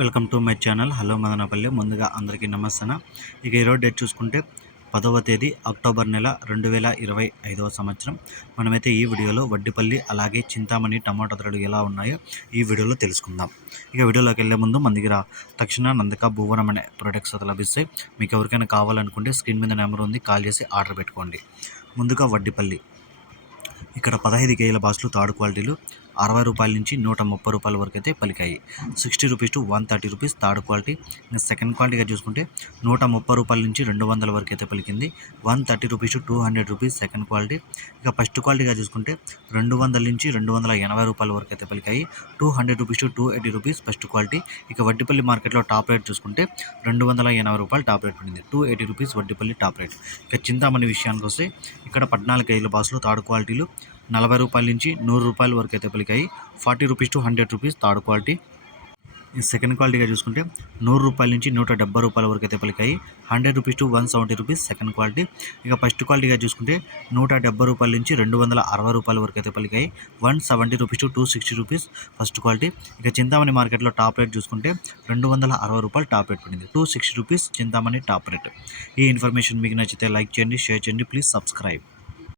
Welcome to my channel. Hello Madanapalle. ముందుగా అందరికీ నమస్తే ఇక ఈరోజు డేట్ చూసుకుంటే పదవ తేదీ అక్టోబర్ నెల రెండు వేల ఇరవై ఐదవ సంవత్సరం. మనమైతే ఈ వీడియోలో వడ్డిపల్లి అలాగే చింతామణి టమాటా ధరలు ఎలా ఉన్నాయో ఈ వీడియోలో తెలుసుకుందాం. ఇక వీడియోలోకి వెళ్ళే ముందు మన దగ్గర తక్షణ నందక భువనం అనే ప్రొడక్ట్స్ అయితే లభిస్తాయి. మీకు ఎవరికైనా కావాలనుకుంటే స్క్రీన్ మీద నెంబర్ ఉంది కాల్ చేసి ఆర్డర్ పెట్టుకోండి. ముందుగా వడ్డిపల్లి. ఇక్కడ పదహైదు కేజీల బాసులు థర్డ్ క్వాలిటీలు అరవై రూపాయల నుంచి నూట ముప్పై రూపాయల వరకు అయితే పలికాయి. Sixty rupees to one thirty rupees third quality. ఇంకా సెకండ్ క్వాలిటీగా చూసుకుంటే నూట ముప్పై రూపాయల నుంచి రెండు వందల వరకు అయితే పలికింది. One thirty rupees to two hundred rupees second quality. ఇక ఫస్ట్ క్వాలిటీగా చూసుకుంటే రెండు వందల నుంచి రెండు వందల ఎనభై రూపాయల వరకు అయితే పలికాయి. Two hundred rupees to two eighty rupees first quality. ఇక వడ్డీపల్లి మార్కెట్లో టాప్ రేట్ చూసుకుంటే రెండు వందల ఎనభై రూపాయలు టాప్ రేట్ పడింది. Two eighty rupees Vaddipalli top rate. ఇక చింతామణి విషయానికి వస్తే ఇక్కడ పద్నాలుగు కేజీల బాసులు థర్డ్ క్వాలిటీలు. నలభై రూపాయల నుంచి నూరు రూపాయల వరకు అయితే పలికాయి. Forty rupees to hundred rupees third quality. Second క్వాలిటీగా చూసుకుంటే నూరు రూపాయల నుంచి నూట డెబ్బై రూపాయల వరకు అయితే పలికాయి. Hundred rupees to one seventy rupees second quality. ఇక ఫస్ట్ క్వాలిటీగా చూసుకుంటే నూట డెబ్బై రూపాయల నుంచి రెండు వందల అరవై రూపాయల వరకు అయితే పలికాయి. One seventy rupees to two sixty rupees first quality. ఇక చింతామణి మార్కెట్లో టాప్ రేట్ చూసుకుంటే రెండు వందల అరవై రూపాయలు టాప్ రేట్ పడింది. Two sixty rupees Chintamani top rate. ఈ ఇన్ఫర్మేషన్ మీకు నచ్చితే లైక్ చేయండి షేర్ చేయండి. Please subscribe.